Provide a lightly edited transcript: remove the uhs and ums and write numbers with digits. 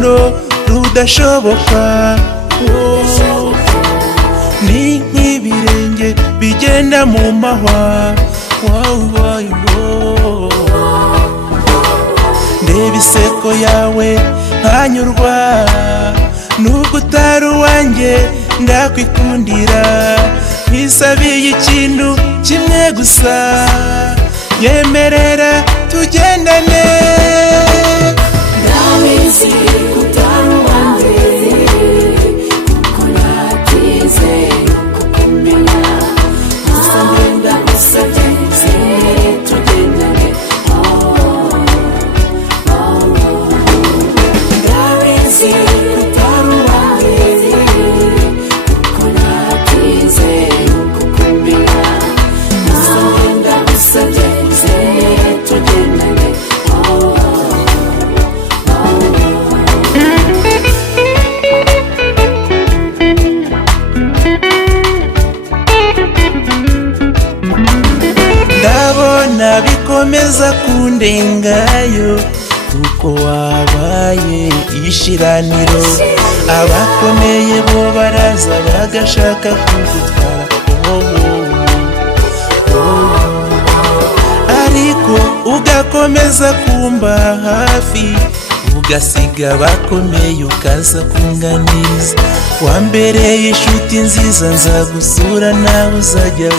urukundo rudashoboka. Ni nk'ibirenge bigenda mu mahwa. Ndeba iseko yawe nkanyurwa, nubwo utari uwanjye ndakwikundira. Nkwisabiye ikintu kimwe gusa, nyemerera tugendane. Ndabizi utari uwanjye, kuko natizeye kukumenya. Gusa ngenda ngusabye tugendane. Ndabizi utari uwanjye, kuko natizeye kukumenya. Gusa ngenda ngusabye tugendane. Ndabona bikomeza kundengayo, kuko wabaye ishiraniro. Abakomeye bo baraza bagashaka kugutwara, ariko ugakomeza kumba hafi, ugasiga abakomeye ukaza kunganiza. Wambereye inshuti nziza, nzagusura nawe uzajya.